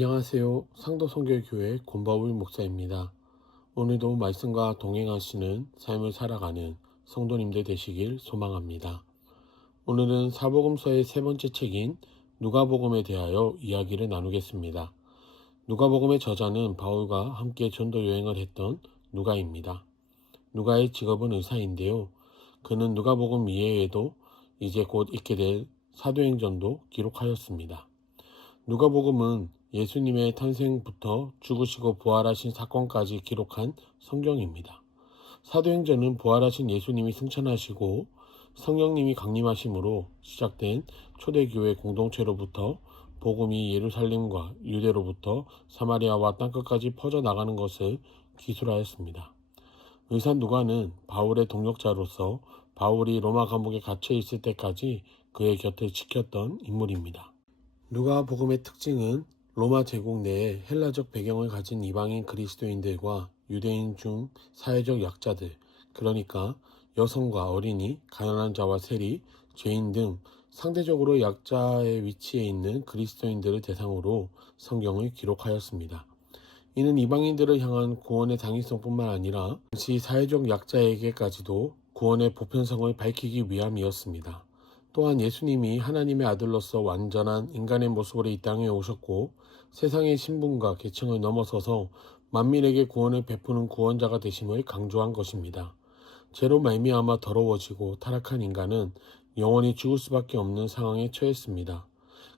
안녕하세요. 상도선교교회 권바울 목사입니다. 오늘도 말씀과 동행하시는 삶을 살아가는 성도님들 되시길 소망합니다. 오늘은 사복음서의 세 번째 책인 누가복음에 대하여 이야기를 나누겠습니다. 누가복음의 저자는 바울과 함께 전도 여행을 했던 누가입니다. 누가의 직업은 의사인데요. 그는 누가복음 이외에도 이제 곧 있게 될 사도행전도 기록하였습니다. 누가복음은 예수님의 탄생부터 죽으시고 부활하신 사건까지 기록한 성경입니다. 사도행전은 부활하신 예수님이 승천하시고 성령님이 강림하심으로 시작된 초대교회 공동체로부터 복음이 예루살렘과 유대로부터 사마리아와 땅끝까지 퍼져나가는 것을 기술하였습니다. 의사 누가는 바울의 동역자로서 바울이 로마 감옥에 갇혀 있을 때까지 그의 곁을 지켰던 인물입니다. 누가복음의 특징은 로마 제국 내에 헬라적 배경을 가진 이방인 그리스도인들과 유대인 중 사회적 약자들, 그러니까 여성과 어린이, 가난한 자와 세리, 죄인 등 상대적으로 약자의 위치에 있는 그리스도인들을 대상으로 성경을 기록하였습니다. 이는 이방인들을 향한 구원의 당위성뿐만 아니라 당시 사회적 약자에게까지도 구원의 보편성을 밝히기 위함이었습니다. 또한 예수님이 하나님의 아들로서 완전한 인간의 모습으로 이 땅에 오셨고 세상의 신분과 계층을 넘어서서 만민에게 구원을 베푸는 구원자가 되심을 강조한 것입니다. 죄로 말미암아 더러워지고 타락한 인간은 영원히 죽을 수밖에 없는 상황에 처했습니다.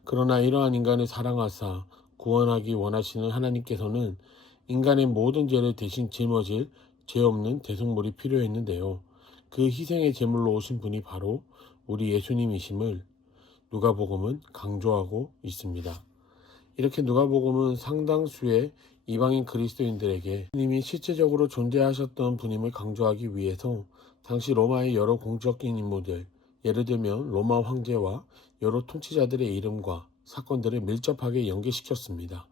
그러나 이러한 인간을 사랑하사 구원하기 원하시는 하나님께서는 인간의 모든 죄를 대신 짊어질 죄 없는 대속물이 필요했는데요. 그 희생의 제물로 오신 분이 바로 우리 예수님이심을 누가복음은 강조하고 있습니다. 이렇게 누가복음은 상당수의 이방인 그리스도인들에게 예수님이 실제적으로 존재하셨던 분임을 강조하기 위해서 당시 로마의 여러 공적인 인물들, 예를 들면 로마 황제와 여러 통치자들의 이름과 사건들을 밀접하게 연계시켰습니다.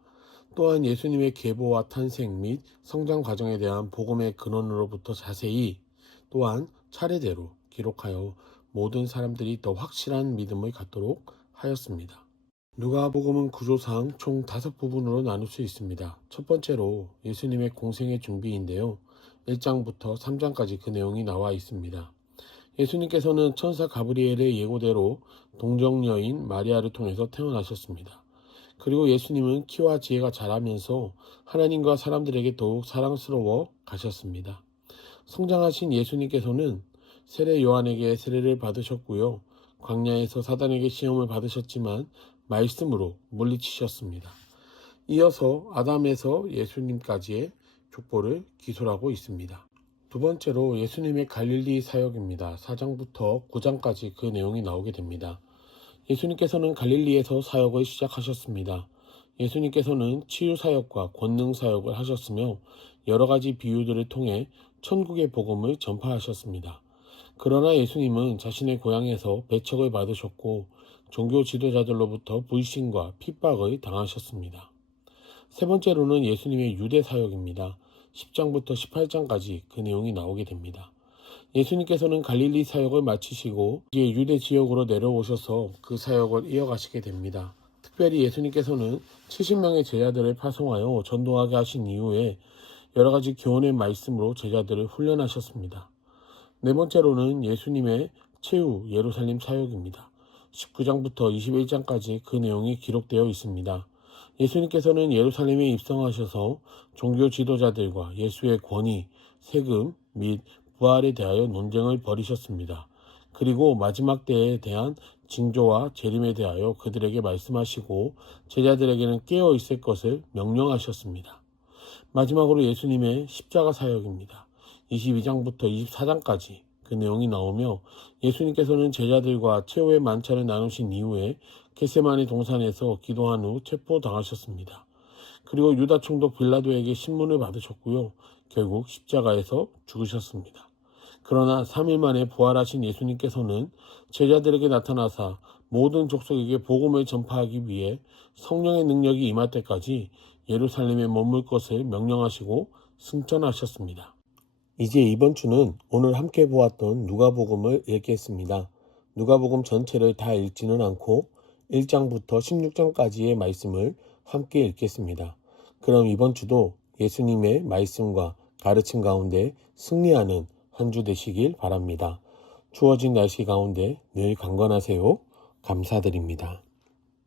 또한 예수님의 계보와 탄생 및 성장 과정에 대한 복음의 근원으로부터 자세히 또한 차례대로 기록하여 모든 사람들이 더 확실한 믿음을 갖도록 하였습니다. 누가복음은 구조상 총 5부분으로 나눌 수 있습니다. 첫 번째로 예수님의 공생의 준비인데요. 1장부터 3장까지 그 내용이 나와 있습니다. 예수님께서는 천사 가브리엘의 예고대로 동정녀인 마리아를 통해서 태어나셨습니다. 그리고 예수님은 키와 지혜가 자라면서 하나님과 사람들에게 더욱 사랑스러워 가셨습니다. 성장하신 예수님께서는 세례 요한에게 세례를 받으셨고요. 광야에서 사단에게 시험을 받으셨지만 말씀으로 물리치셨습니다. 이어서 아담에서 예수님까지의 족보를 기술하고 있습니다. 두 번째로 예수님의 갈릴리 사역입니다. 4장부터 9장까지 그 내용이 나오게 됩니다. 예수님께서는 갈릴리에서 사역을 시작하셨습니다. 예수님께서는 치유사역과 권능사역을 하셨으며 여러 가지 비유들을 통해 천국의 복음을 전파하셨습니다. 그러나 예수님은 자신의 고향에서 배척을 받으셨고 종교 지도자들로부터 불신과 핍박을 당하셨습니다. 세 번째로는 예수님의 유대 사역입니다. 10장부터 18장까지 그 내용이 나오게 됩니다. 예수님께서는 갈릴리 사역을 마치시고 이제 유대 지역으로 내려오셔서 그 사역을 이어가시게 됩니다. 특별히 예수님께서는 70명의 제자들을 파송하여 전도하게 하신 이후에 여러 가지 교훈의 말씀으로 제자들을 훈련하셨습니다. 네 번째로는 예수님의 최후 예루살렘 사역입니다. 19장부터 21장까지 그 내용이 기록되어 있습니다. 예수님께서는 예루살렘에 입성하셔서 종교 지도자들과 예수의 권위, 세금 및 부활에 대하여 논쟁을 벌이셨습니다. 그리고 마지막 때에 대한 징조와 재림에 대하여 그들에게 말씀하시고 제자들에게는 깨어 있을 것을 명령하셨습니다. 마지막으로 예수님의 십자가 사역입니다. 22장부터 24장까지 그 내용이 나오며 예수님께서는 제자들과 최후의 만찬을 나누신 이후에 겟세마네 동산에서 기도한 후 체포당하셨습니다. 그리고 유다 총독 빌라도에게 신문을 받으셨고요. 결국 십자가에서 죽으셨습니다. 그러나 3일 만에 부활하신 예수님께서는 제자들에게 나타나사 모든 족속에게 복음을 전파하기 위해 성령의 능력이 임할 때까지 예루살렘에 머물 것을 명령하시고 승천하셨습니다. 이제 이번 주는 오늘 함께 보았던 누가복음을 읽겠습니다. 누가복음 전체를 다 읽지는 않고 1장부터 16장까지의 말씀을 함께 읽겠습니다. 그럼 이번 주도 예수님의 말씀과 가르침 가운데 승리하는 한 주 되시길 바랍니다. 추워진 날씨 가운데 늘 강건하세요. 감사드립니다.